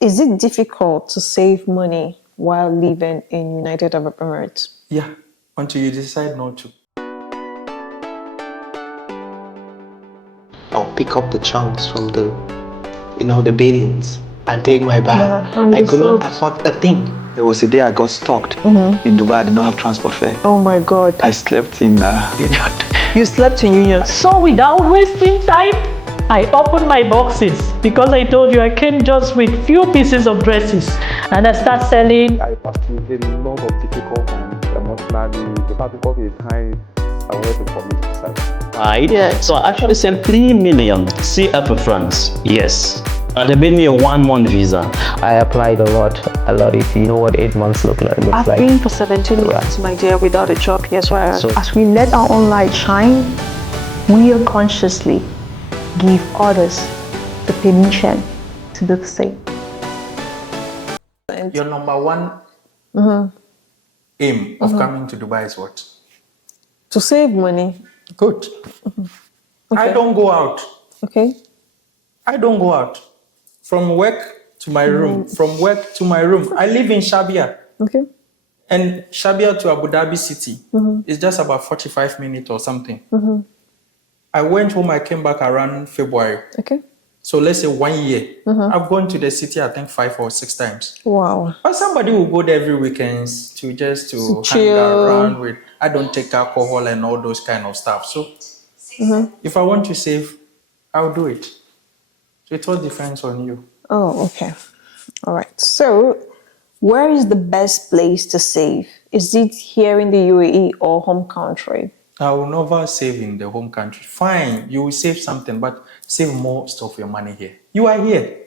Is it difficult to save money while living in United Arab Emirates? Yeah, until you decide not to. I'll pick up the chunks from the billions and take my bag. I could not afford a thing. There was a day I got stuck in Dubai. I did not have transport fare. Oh my God. I slept in You slept in Union. So without wasting time, I opened my boxes because I told you I came just with few pieces of dresses and I start selling. I passed through a lot of difficult times emotionally. The fact because of the time I wanted to commit suicide. Yeah. So I actually sent 3 million CF for France. Yes. And they made me a 1-month visa. I applied a lot. If you know what 8 months look like. I've been for 17 years, my dear, without a job. Yes, right. So as we let our own light shine, we unconsciously give others the permission to do the same. Your number one aim of coming to Dubai is what? To save money. Good. Okay. I don't go out. Okay. I don't go out. From work to my room. From work to my room. I live in Shabia. Okay. And Shabia to Abu Dhabi City is just about 45 minutes or something. I went home, I came back around February. Okay. So let's say 1 year. I've gone to the city, I think 5 or 6 times. Wow. But somebody will go there every weekends to hang chill around with. I don't take alcohol and all those kind of stuff. So if I want to save, I'll do it. So it all depends on you. Oh, okay. All right. So, where is the best place to save? Is it here in the UAE or home country? I will never save in the home country. Fine, you will save something, but save most of your money here. You are here.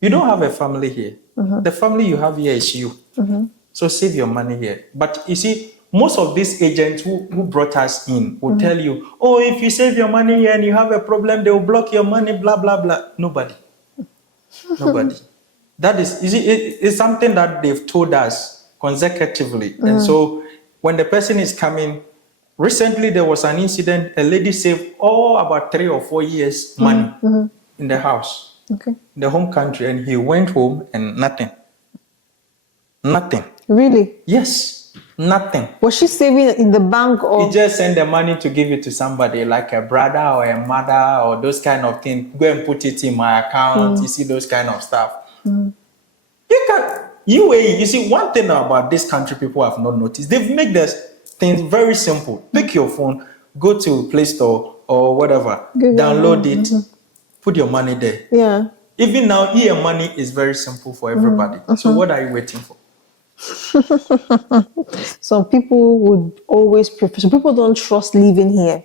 You don't have a family here. The family you have here is you. So save your money here. But you see, most of these agents who brought us in will tell you, oh, if you save your money here and you have a problem, they will block your money, blah, blah, blah. Nobody. That is, you see, it's something that they've told us consecutively. And so when the person is coming, recently there was an incident, a lady saved about 3 or 4 years money in the house, in the home country, and he went home and nothing. Really? Yes, nothing. Was she saving in the bank or? He just sent the money to give it to somebody, like a brother or a mother or those kind of things. Go and put it in my account. You see those kind of stuff. You can UAE. You see, one thing about this country people have not noticed, they've made this things very simple. Pick your phone, go to Play Store or whatever, download it, put your money there. Yeah. Even now, money is very simple for everybody. So what are you waiting for? Some people would always prefer. Some people don't trust living here.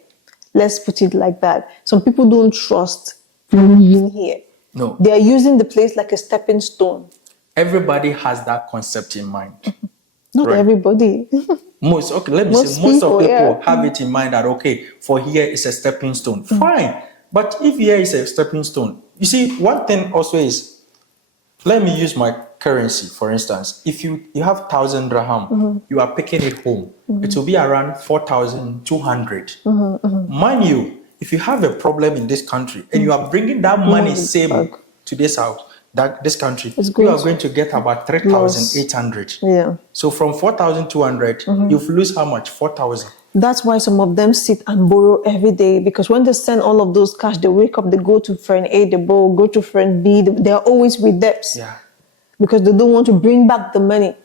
Let's put it like that. Some people don't trust living here. No. They are using the place like a stepping stone. Everybody has that concept in mind. Not everybody. Most of people have it in mind that, okay, for here is a stepping stone. Fine. But if here is a stepping stone, you see, one thing also is, let me use my currency, for instance. If you have 1,000 dirham, you are picking it home. It will be around 4,200. Mind you, if you have a problem in this country and you are bringing that money same to this house, this country, you are going to get about 3,800. Yeah. So from 4,200, you've lose how much? 4,000. That's why some of them sit and borrow every day, because when they send all of those cash, they wake up, they go to friend A, they borrow, go to friend B. They are always with debts. Yeah. Because they don't want to bring back the money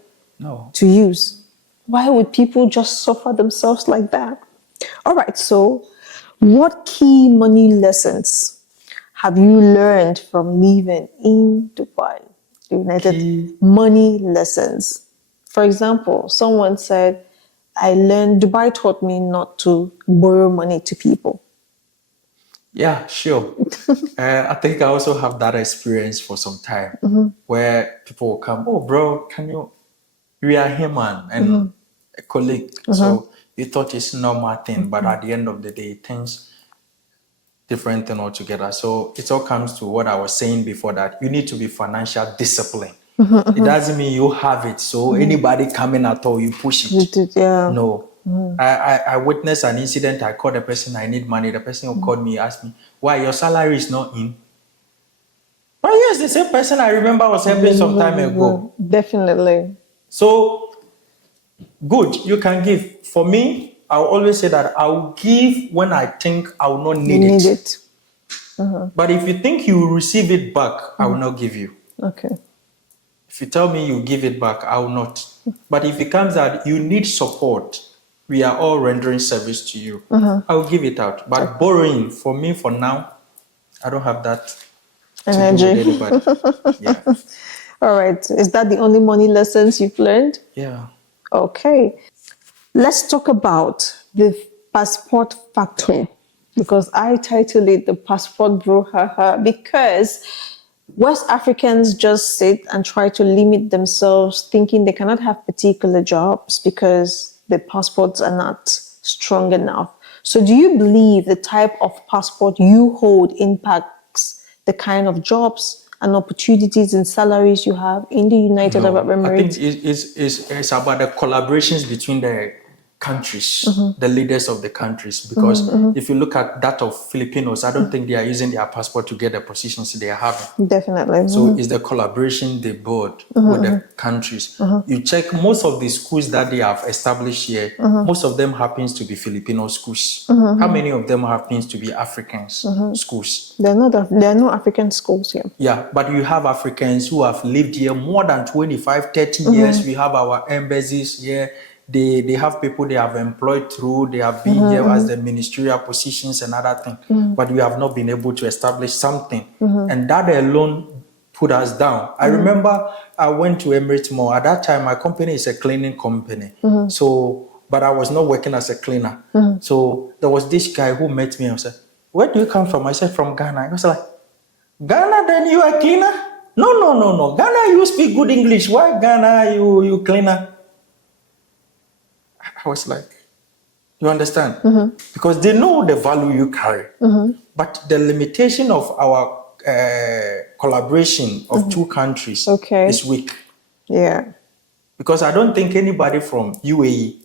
to use. Why would people just suffer themselves like that? All right, so what key money lessons have you learned from living in Dubai? United money lessons. For example, someone said, Dubai taught me not to borrow money to people. Yeah, sure. I think I also have that experience for some time where people will come, oh, bro, we are human and a colleague. So you thought it's normal thing, but at the end of the day, things different thing altogether. So it all comes to what I was saying before, that you need to be financial disciplined. It doesn't mean you have it. So anybody coming at all, you push it. No. I witnessed an incident. I called the person, I need money. The person who called me asked me, why your salary is not in? Oh yes, the same person I remember was helping some time ago. Definitely. So good, you can give. For me, I'll always say that I'll give when I think I will not You need need it. it. But if you think you will receive it back, I will not give you. Okay. If you tell me you give it back, I will not. But if it comes that you need support, we are all rendering service to you, I will give it out. But borrowing, for me, for now, I don't have that to do Energy. with anybody. Yeah. All right. Is that the only money lessons you've learned? Yeah. Okay. Let's talk about the passport factor, because I titled it the passport brouhaha, because West Africans just sit and try to limit themselves, thinking they cannot have particular jobs because the passports are not strong enough. So do you believe the type of passport you hold impacts the kind of jobs and opportunities and salaries you have in the United Arab Emirates? I think it's about the collaborations between the countries, the leaders of the countries. Because if you look at that of Filipinos, I don't think they are using their passport to get the positions they are having. Definitely. So it's the collaboration they build with the countries. You check most of the schools that they have established here, most of them happens to be Filipino schools. How many of them happens to be Africans schools? There are no African schools here. Yeah, but you have Africans who have lived here more than 25, 30 years. We have our embassies here. They have people they have employed through, they have been here as the ministerial positions and other things. But we have not been able to establish something. And that alone put us down. I remember I went to Emirates Mall. At that time, my company is a cleaning company. But I was not working as a cleaner. So there was this guy who met me and said, "Where do you come from?" I said, "From Ghana." I was like, "Ghana, then you are a cleaner?" No. Ghana, you speak good English. Why Ghana, you cleaner? I was like, you understand? Because they know the value you carry. But the limitation of our collaboration of two countries is weak. Yeah. Because I don't think anybody from UAE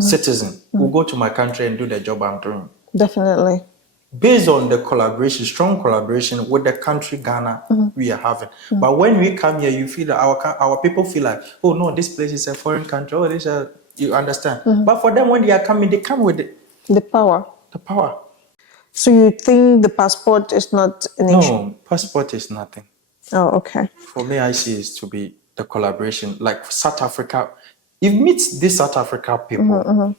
citizen will go to my country and do the job I'm doing. Definitely. Based on the collaboration, strong collaboration with the country Ghana we are having. But when we come here, you feel that our people feel like, oh no, this place is a foreign country. Oh, this is you understand. But for them, when they are coming, they come with the power. The power. So you think the passport is not an issue? No, passport is nothing. Oh, okay. For me, I see it to be the collaboration. Like South Africa, you meet these South Africa people,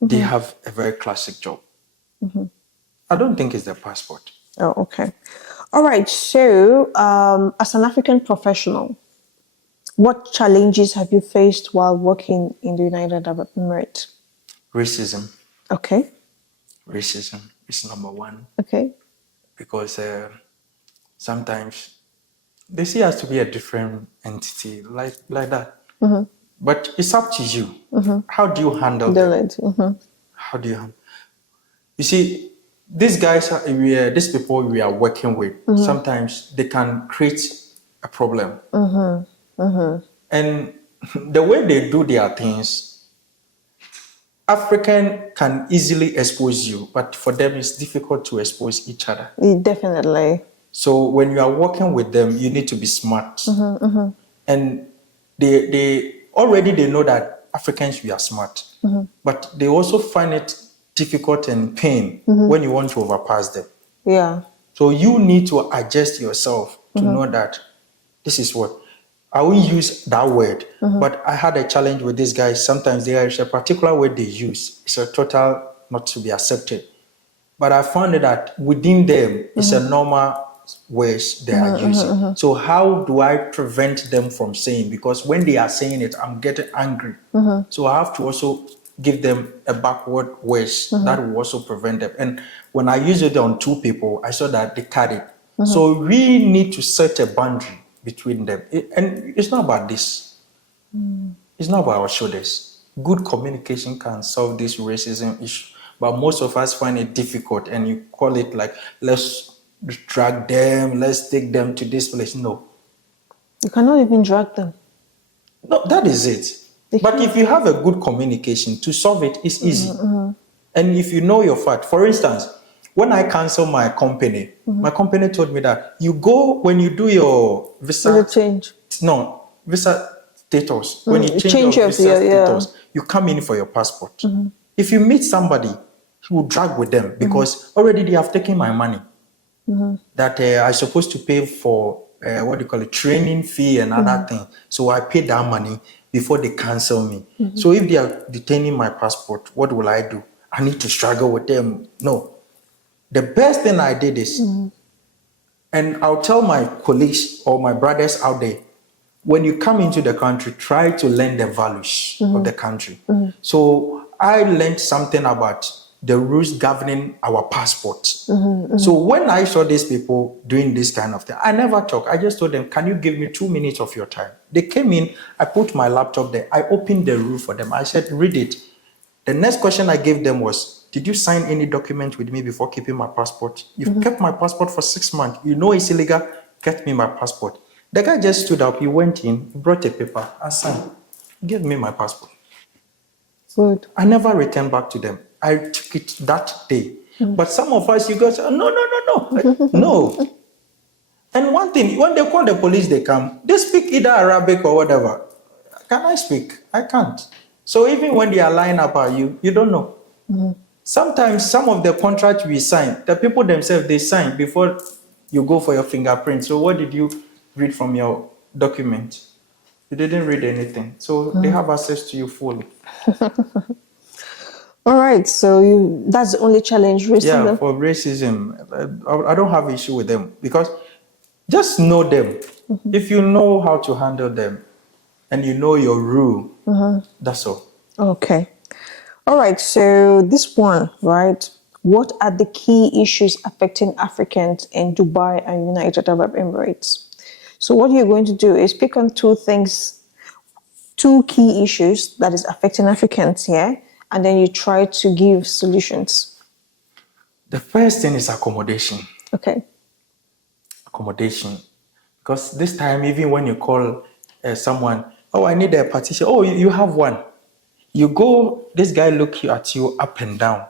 they have a very classic job. I don't think it's the passport. Oh, okay. All right. So, as an African professional, what challenges have you faced while working in the United Arab Emirates? Racism. Okay. Racism is number one. Okay. Because sometimes they see us to be a different entity, like that. But it's up to you. How do you handle it? How do you handle? You see, these guys, these people we are working with, sometimes they can create a problem. And the way they do their things, African can easily expose you, but for them it's difficult to expose each other. Definitely. So when you are working with them, you need to be smart. And they know that Africans, we are smart. But they also find it difficult and pain when you want to overpass them. Yeah. So you need to adjust yourself to know that this is what. I will use that word, but I had a challenge with these guys. Sometimes there is a particular word they use. It's a total not to be accepted. But I found that within them, it's a normal words they are using. So how do I prevent them from saying? Because when they are saying it, I'm getting angry. So I have to also give them a backward words that will also prevent them. And when I use it on two people, I saw that they carried. So we need to set a boundary between them. And it's not about this. It's not about our shoulders. Good communication can solve this racism issue. But most of us find it difficult, and you call it like, let's drag them, let's take them to this place. No. You cannot even drag them. No, that is it. But if you have a good communication, to solve it is easy. And if you know your fact, for instance, When I cancel my company, my company told me that you go when you do your visa. Will it change? No, visa status. When you Change your your visa status, you come in for your passport. If you meet somebody, he will drag with them because already they have taken my money. That I'm supposed to pay for what do you call it, training fee and other thing. So I paid that money before they cancel me. So if they are detaining my passport, what will I do? I need to struggle with them. No. The best thing I did is, and I'll tell my colleagues or my brothers out there, when you come into the country, try to learn the values of the country. So I learned something about the rules governing our passports. So when I saw these people doing this kind of thing, I never talked. I just told them, can you give me 2 minutes of your time? They came in, I put my laptop there, I opened the rule for them. I said, read it. The next question I gave them was, did you sign any document with me before keeping my passport? You've kept my passport for 6 months. You know it's illegal, get me my passport. The guy just stood up, he went in, he brought a paper, I signed, gave me my passport. Good. I never returned back to them. I took it that day. But some of us, you guys, no. No. And one thing, when they call the police, they come, they speak either Arabic or whatever. Can I speak? I can't. So even when they are lying about you, you don't know. Sometimes some of the contracts we sign, the people themselves, they sign before you go for your fingerprint. So what did you read from your document? You didn't read anything. So they have access to you fully. All right, so that's the only challenge, racism? Yeah, for racism, I don't have issue with them because just know them. If you know how to handle them and you know your rule, that's all. Okay. All right, so this one, right? What are the key issues affecting Africans in Dubai and United Arab Emirates? So what you're going to do is pick on two key issues that is affecting Africans here, and then you try to give solutions. The first thing is accommodation. Okay. Accommodation. Because this time, even when you call someone, oh, I need a partition. Oh, you have one. You go, this guy look at you up and down.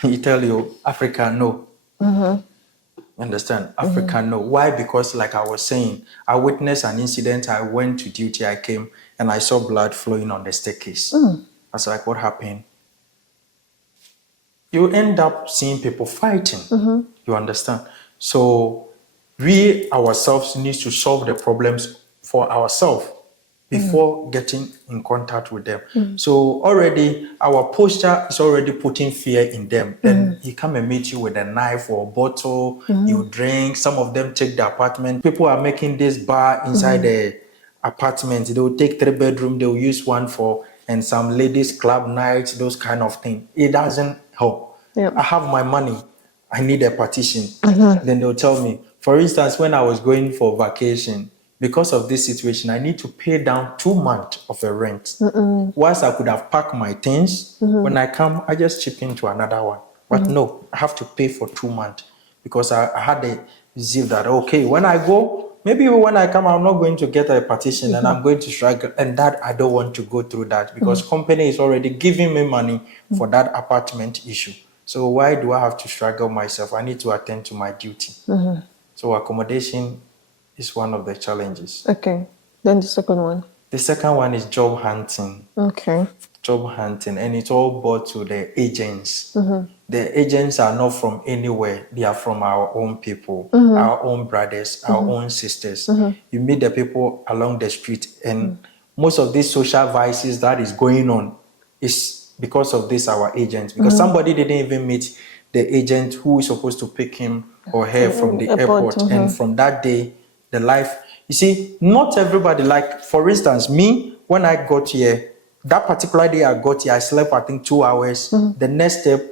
He tell you, Africa, no. Understand? Africa, no. Why? Because like I was saying, I witnessed an incident. I went to duty, I came, and I saw blood flowing on the staircase. I was like, what happened? You end up seeing people fighting. You understand? So we ourselves need to solve the problems for ourselves before getting in contact with them. So already our posture is already putting fear in them. Then he come and meet you with a knife or a bottle, you drink. Some of them take the apartment. People are making this bar inside the apartment. They will take 3 bedrooms, they will use one for, and some ladies club nights, those kind of things. It doesn't help. I have my money, I need a partition. Then they'll tell me, for instance, when I was going for vacation, because of this situation, I need to pay down 2 months of a rent. Whilst I could have packed my things, when I come, I just chip into another one. But no, I have to pay for 2 months because I had a zeal that, okay, when I go, maybe when I come, I'm not going to get a partition and I'm going to struggle. And that, I don't want to go through that because company is already giving me money for that apartment issue. So why do I have to struggle myself? I need to attend to my duty. So accommodation is one of the challenges. Okay. Then the second one? The second one is job hunting. Okay. Job hunting, and it's all brought to the agents. The agents are not from anywhere. They are from our own people, our own brothers, our own sisters. You meet the people along the street, and most of these social vices that is going on is because of this, our agents. Because somebody didn't even meet the agent who is supposed to pick him or her from the airport. And from that day, the life, you see, not everybody, like for instance, me, when I got here, that particular day I got here, I slept, I think 2 hours. The next step,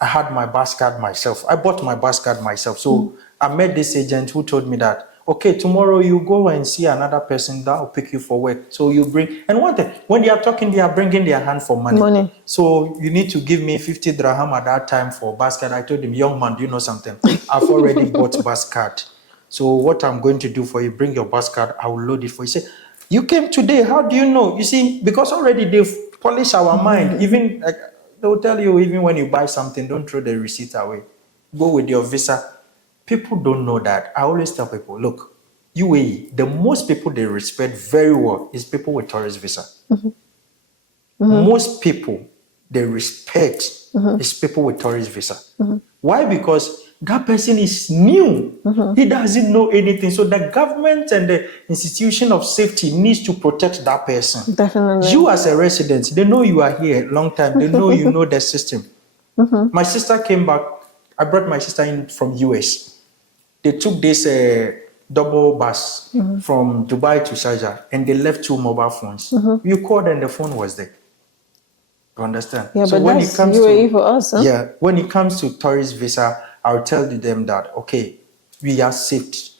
I had my bus card myself. I bought my bus card myself. So I met this agent who told me that, okay, tomorrow you go and see another person that will pick you for work. So you bring, and one thing, when they are talking, they are bringing their hand for money. So you need to give me 50 dirham at that time for bus card. I told him, young man, do you know something? I've already bought bus card. So what I'm going to do for you, bring your bus card, I will load it for you. Say, you came today, how do you know? You see, because already they've polished our mind. Even like, They will tell you even when you buy something, don't throw the receipt away. Go with your visa. People don't know that. I always tell people, look, UAE, the most people they respect very well is people with tourist visa. Most people they respect is people with tourist visa. Why? Because that person is new. He doesn't know anything. So the government and the institution of safety needs to protect that person. Definitely. You as a resident, they know you are here a long time. They know you know the system. My sister came back. I brought my sister in from US. They took this double bus from Dubai to Sharjah, and they left 2 mobile phones. You called and the phone was there. You understand? Yeah, so but when that's it comes UAE to for us, huh? yeah, when it comes to tourist visa, I'll tell them that okay, we are saved,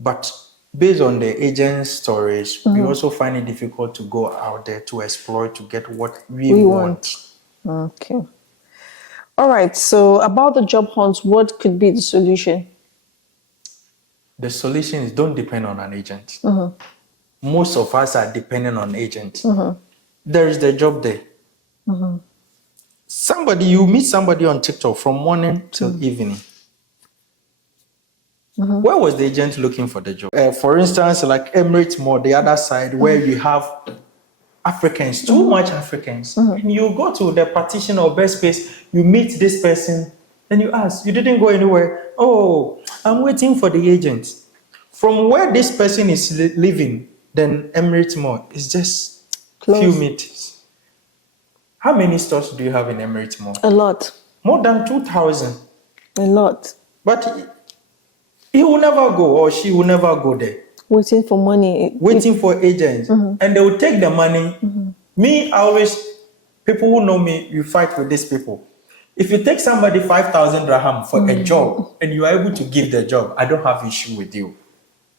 but based on the agent's stories, we also find it difficult to go out there to explore to get what we want. Okay. All right. So about the job hunt, what could be the solution? The solution is don't depend on an agent. Most of us are dependent on agents. There is the job there. You meet somebody on TikTok from morning till evening. Where was the agent looking for the job? For instance, like Emirates Mall, the other side, where you have Africans, too much Africans. And you go to the partition or best space, you meet this person, then you ask, you didn't go anywhere. Oh, I'm waiting for the agent. From where this person is living, then Emirates Mall is just few meters. How many stores do you have in Emirates Mall? A lot. More than 2,000. A lot. But he will never go or she will never go there. Waiting for money. Waiting for agents. And they will take the money. Me, people who know me, you fight with these people. If you take somebody 5,000 dirham for a job and you are able to give the job, I don't have issue with you.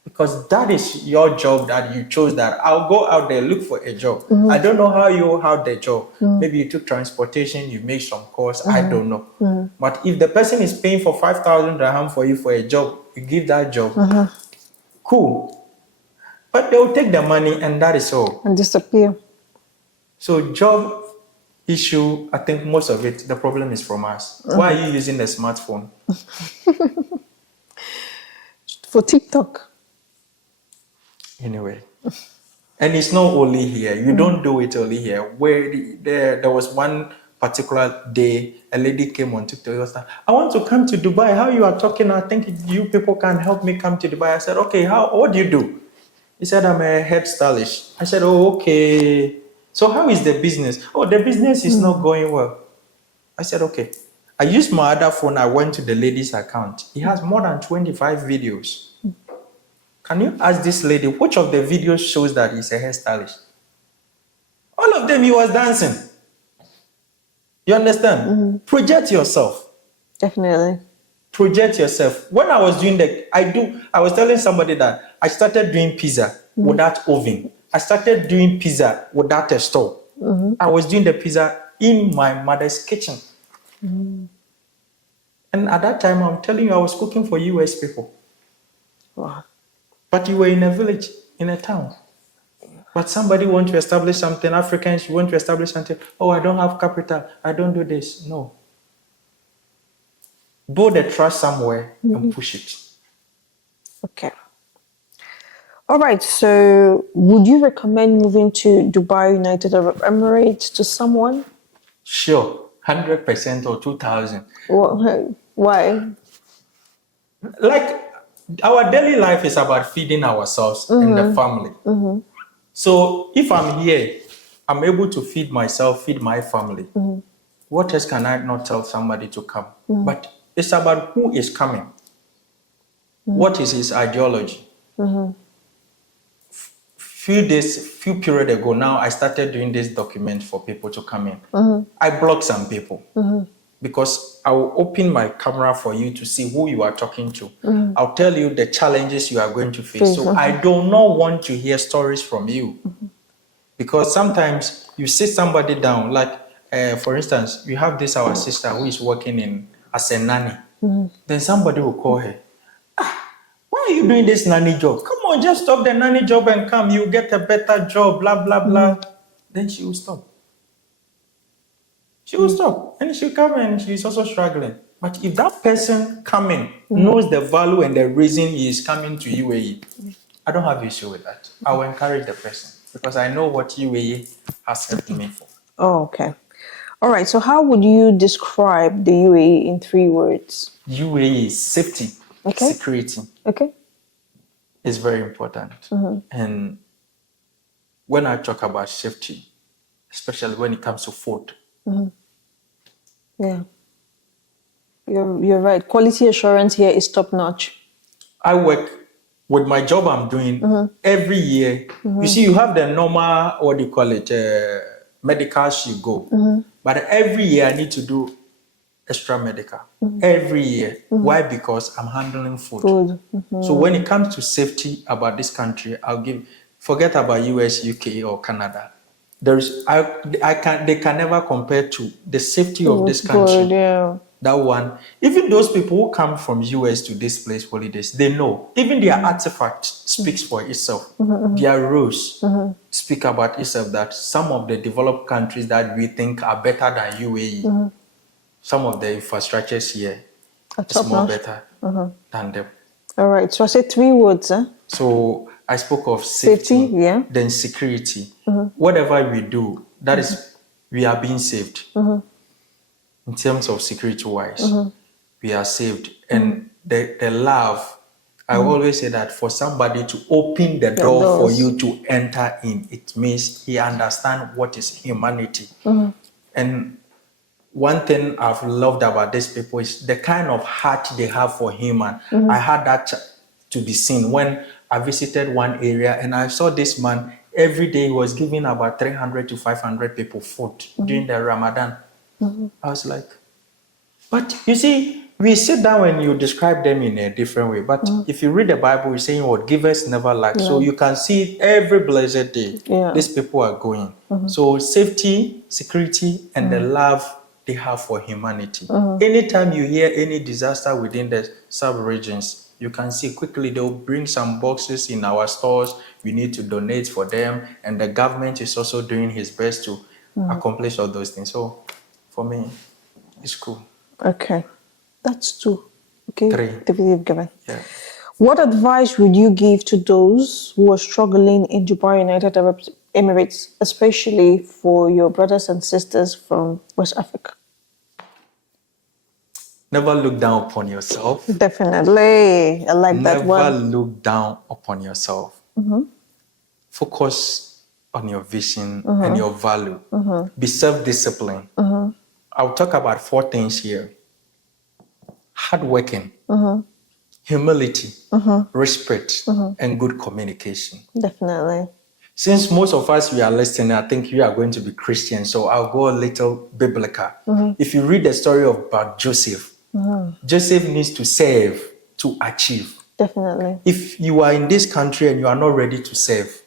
Because that is your job that you chose that. I'll go out there, look for a job. I don't know how you have the job. Maybe you took transportation, you make some course, I don't know. But if the person is paying for 5,000 dirham for you for a job, you give that job, cool. But they will take the money and that is all. And disappear. So job issue, I think most of it, the problem is from us. Why are you using the smartphone? For TikTok. Anyway, and it's not only here. You don't do it only here. Where there was one particular day, a lady came on TikTok. Was like, I want to come to Dubai. How you are talking? I think you people can help me come to Dubai. I said, okay. What do you do? He said, I'm a hairstylist. I said, oh, okay. So how is the business? Oh, the business is not going well. I said, okay. I used my other phone. I went to the lady's account. He has more than 25 videos. Can you ask this lady, which of the videos shows that he's a hairstylist? All of them, he was dancing. You understand? Project yourself. Definitely. Project yourself. When I was doing I was telling somebody that I started doing pizza without oven. I started doing pizza without a stove. I was doing the pizza in my mother's kitchen. And at that time, I'm telling you, I was cooking for US people. Wow. But you were in a village, in a town. But somebody want to establish something, Africans want to establish something. Oh, I don't have capital, I don't do this. No. Build a trust somewhere and push it. Okay. All right. So would you recommend moving to Dubai, United Arab Emirates to someone? Sure. 100% or 2,000. Why? Like, our daily life is about feeding ourselves and the family. So if I'm here, I'm able to feed myself, feed my family. What else can I not tell somebody to come? But it's about who is coming. What is his ideology? Few period ago now, I started doing this document for people to come in. I blocked some people. Because I will open my camera for you to see who you are talking to. I'll tell you the challenges you are going to face. So I do not want to hear stories from you. Because sometimes you sit somebody down, like for instance, you have our sister who is working as a nanny. Then somebody will call her. Why are you doing this nanny job? Come on, just stop the nanny job and come. You get a better job, blah, blah, blah. Then she will stop. She will stop and she'll come and she's also struggling. But if that person coming knows the value and the reason he is coming to UAE, I don't have issue with that. I will encourage the person because I know what UAE has helped me for. Oh, okay. All right. So how would you describe the UAE in 3 words? UAE is safety, Okay. security. Okay. Is very important. And when I talk about safety, especially when it comes to food, Yeah. You're right. Quality assurance here is top notch. I work with my job I'm doing every year. You see, you have the normal, what do you call it, medicals you go. But every year I need to do extra medical. Every year. Why? Because I'm handling food. So when it comes to safety about this country, forget about US, UK, or Canada. They can never compare to the safety of this country. Good, yeah. That one, even those people who come from US to this place holidays, they know. Even their artifact speaks for itself. Their rules speak about itself that some of the developed countries that we think are better than UAE, some of the infrastructures here is more better than them. All right. So I said 3 words, huh? So I spoke of safety, yeah. then security. Whatever we do, that is, we are being saved. In terms of security-wise, we are saved. And the love, I always say that for somebody to open the door for you to enter in, it means he understands what is humanity. And one thing I've loved about these people is the kind of heart they have for human. I had that to be seen when I visited one area and I saw this man, every day he was giving about 300 to 500 people food during the Ramadan. I was like, but you see, we sit down and you describe them in a different way. But if you read the Bible, you're saying what givers never lack. So you can see every blessed day, these people are going. So safety, security, and the love they have for humanity. Anytime you hear any disaster within the sub-regions, you can see quickly they'll bring some boxes in our stores. We need to donate for them. And the government is also doing his best to accomplish all those things. So for me, it's cool. Okay. That's 2. Okay. 3. The video you've given. Yeah. What advice would you give to those who are struggling in Dubai United Arab Emirates, especially for your brothers and sisters from West Africa? Never look down upon yourself. Definitely. I like that one. Never look down upon yourself. Focus on your vision and your value. Be self-disciplined. I'll talk about 4 things here. Hardworking, humility, respect, and good communication. Definitely. Since most of us, we are listening, I think you are going to be Christian, so I'll go a little biblical. If you read the story about Joseph, Joseph needs to serve to achieve. Definitely. If you are in this country and you are not ready to serve,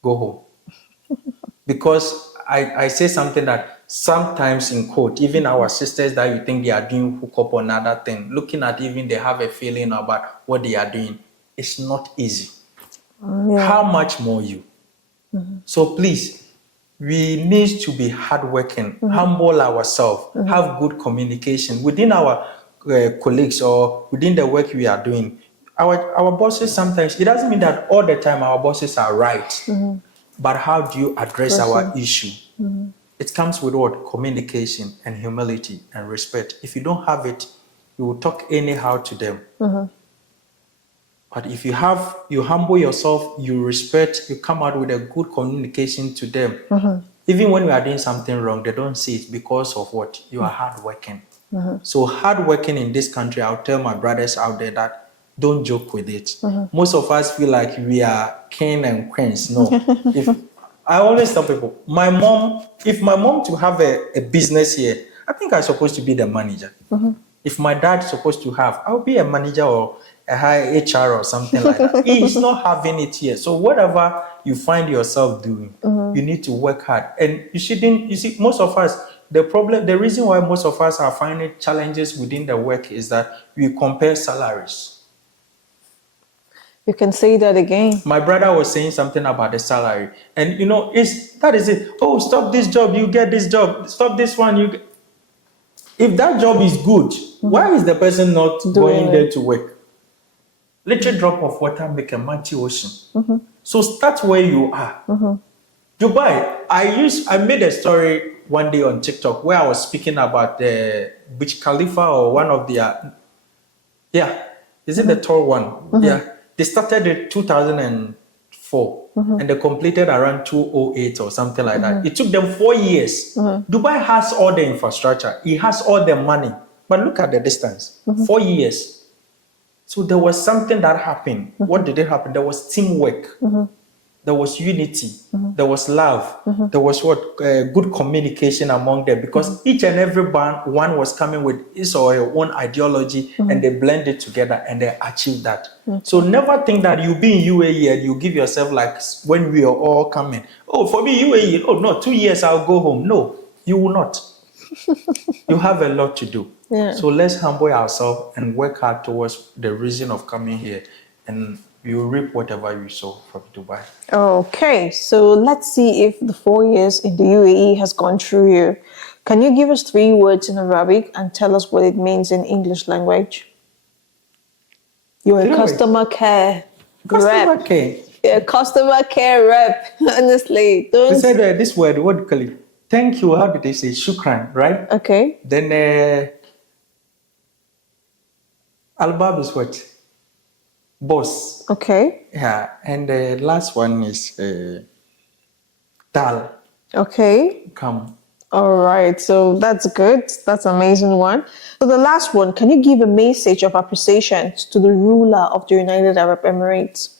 go home. Because I say something that sometimes in quote, even our sisters that you think they are doing hook up on another thing, looking at even they have a feeling about what they are doing, it's not easy. How much more you? So please, we need to be hardworking, humble ourselves, have good communication within our colleagues or within the work we are doing. Our bosses sometimes, it doesn't mean that all the time our bosses are right, but how do you address our issue? It comes with what? Communication and humility and respect. If you don't have it, you will talk anyhow to them. But if you humble yourself, you respect, you come out with a good communication to them. Even when we are doing something wrong, they don't see it because of what? You are hardworking. So hardworking in this country, I'll tell my brothers out there that don't joke with it. Most of us feel like we are king and queens. No. I always tell people, if my mom to have a business here, I think I'm supposed to be the manager. If my dad's supposed to have, I'll be a manager or a high HR or something like that. He's not having it here. So whatever you find yourself doing, you need to work hard. And you see, most of us, the reason why most of us are finding challenges within the work is that we compare salaries. You can say that again. My brother was saying something about the salary. And that is it. Oh, stop this job, you get this job. Stop this one, you get. If that job is good, why is the person not going there to work? Little drop of water make a mighty ocean. So start where you are. Dubai, I made a story one day on TikTok where I was speaking about the Burj Khalifa or one of the, is it the tall one? Yeah, they started in 2004 and they completed around 2008 or something like that. It took them 4 years. Dubai has all the infrastructure, it has all the money, but look at the distance, 4 years. So there was something that happened. What did it happen? There was teamwork. There was unity. There was love. There was good communication among them, because each and every one was coming with his or her own ideology, and they blended together and they achieved that. So never think that you be in UAE and you give yourself like when we are all coming. Oh, for me, UAE, oh no, 2 years I'll go home. No, you will not. You have a lot to do. So let's humble ourselves and work hard towards the reason of coming here, and you reap whatever you sow from Dubai. Okay, so let's see if the 4 years in the UAE has gone through you. Can you give us 3 words in Arabic and tell us what it means in English language? You're a customer care Customer rep. care. Yeah, customer care rep. Honestly, They don't. said this word, what do you call it? Thank you. How did they say? Shukran, right? Okay. Then Albab is what? Boss. Okay. Yeah. And the last one is Tal. Okay. Come. All right. So that's good. That's an amazing one. So the last one, can you give a message of appreciation to the ruler of the United Arab Emirates?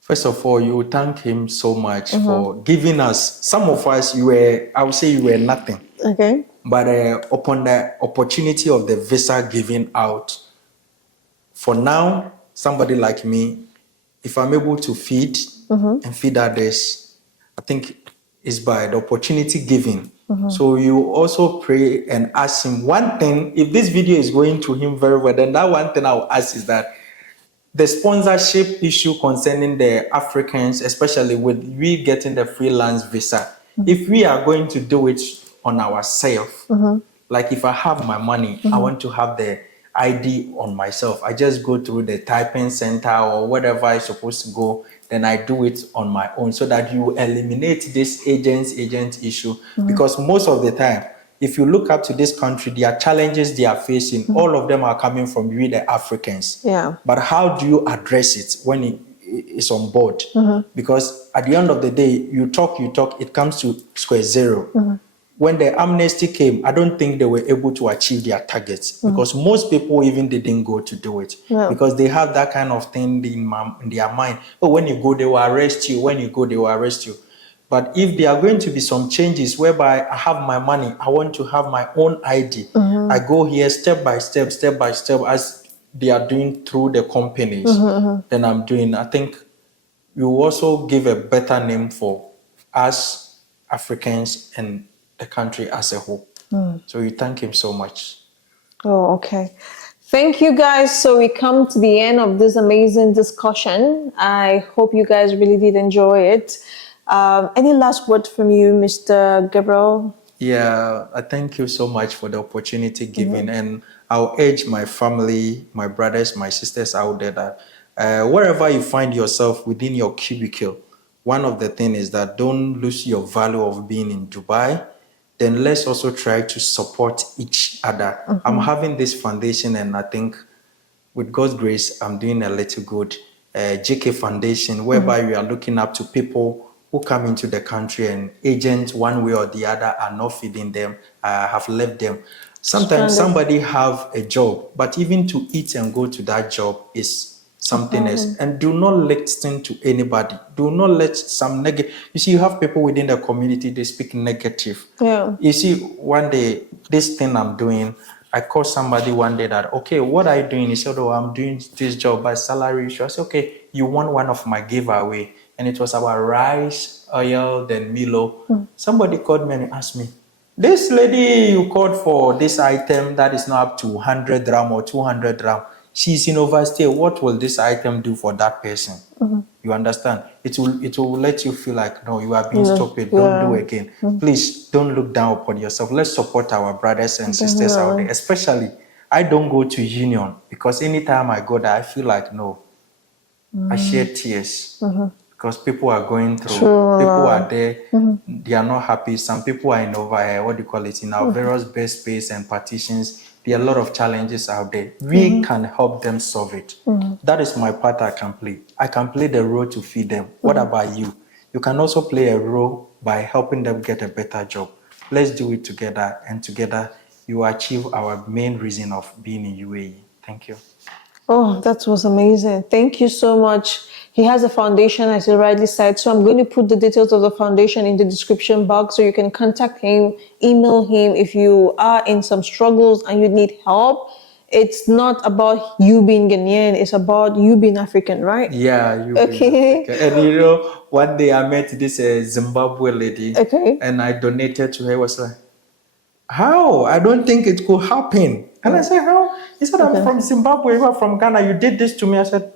First of all, you thank him so much for giving us. Some of us, I would say you were nothing. Okay. But upon the opportunity of the visa given out, for now, somebody like me, if I'm able to feed and feed others, I think it's by the opportunity given. So you also pray and ask him one thing. If this video is going to him very well, then that one thing I will ask is that the sponsorship issue concerning the Africans, especially with we getting the freelance visa, if we are going to do it on ourselves, like if I have my money, I want to have the ID on myself. I just go through the typing center or whatever I'm supposed to go, then I do it on my own, so that you eliminate this agent issue. Because most of the time, if you look up to this country, there are challenges they are facing. All of them are coming from we, the Africans. Yeah. But how do you address it when it is on board? Because at the end of the day, you talk, it comes to square zero. When the amnesty came, I don't think they were able to achieve their targets, because most people even didn't go to do it, because they have that kind of thing in their mind. Oh, when you go, they will arrest you. When you go, they will arrest you. But if there are going to be some changes whereby I have my money, I want to have my own ID. I go here step by step, as they are doing through the companies. Then I'm doing, I think you also give a better name for us Africans and the country as a whole. So we thank him so much. Oh, okay. Thank you guys. So we come to the end of this amazing discussion. I hope you guys really did enjoy it. Any last word from you, Mr. Gabriel? Yeah, I thank you so much for the opportunity given. And I'll urge my family, my brothers, my sisters out there that wherever you find yourself within your cubicle, one of the things is that don't lose your value of being in Dubai. Then let's also try to support each other. I'm having this foundation, and I think with God's grace, I'm doing a little good JK Foundation, whereby we are looking up to people who come into the country and agents one way or the other are not feeding them, have left them. Sometimes somebody have a job, but even to eat and go to that job is something else. And do not listen to anybody. Do not let some negative. You see, you have people within the community, they speak negative. Yeah. You see, one day, this thing I'm doing, I called somebody one day that, okay, what are you doing? He said, oh, I'm doing this job by salary issue. I said, okay, you want one of my giveaway. And it was about rice, oil, then Milo. Somebody called me and asked me, this lady you called for this item that is now up to 100 dirham or 200 dirham, she's in overstay. What will this item do for that person? You understand? It will let you feel like, no, you are being stupid. Don't do again. Please don't look down upon yourself. Let's support our brothers and sisters out there. Especially, I don't go to union because anytime I go there, I feel like, no, I shed tears because people are going through. People are there. They are not happy. Some people are in in our various best space and partitions. There are a lot of challenges out there. We can help them solve it. That is my part I can play. I can play the role to feed them. What about you? You can also play a role by helping them get a better job. Let's do it together, and together you achieve our main reason of being in UAE. Thank you. Oh, that was amazing. Thank you so much. He has a foundation, as you rightly said. So I'm going to put the details of the foundation in the description box so you can contact him, email him if you are in some struggles and you need help. It's not about you being Ghanaian, it's about you being African, right? Yeah, you okay. And you know, one day I met this Zimbabwe lady, and I donated to her. I was like, how? I don't think it could happen. And I said, how? He said, I'm from Zimbabwe, you are from Ghana. You did this to me. I said,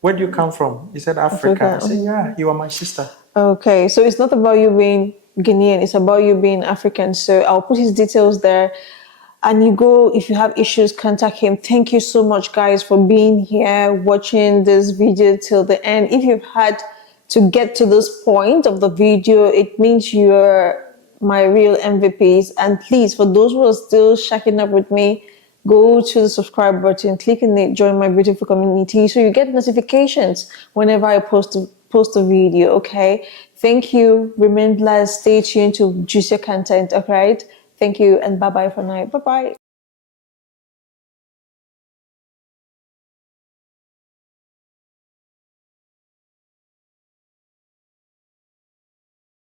where do you come from? He said, Africa. I said, yeah, you are my sister. Okay, so it's not about you being Ghanaian, it's about you being African. So I'll put his details there. And you go, if you have issues, contact him. Thank you so much, guys, for being here, watching this video till the end. If you've had to get to this point of the video, it means you're my real MVPs. And please, for those who are still shacking up with me, go to the subscribe button, click on it, join my beautiful community so you get notifications whenever I post a video, okay? Thank you. Remain blessed. Stay tuned to juicier content, okay? Thank you, and bye-bye for now. Bye-bye.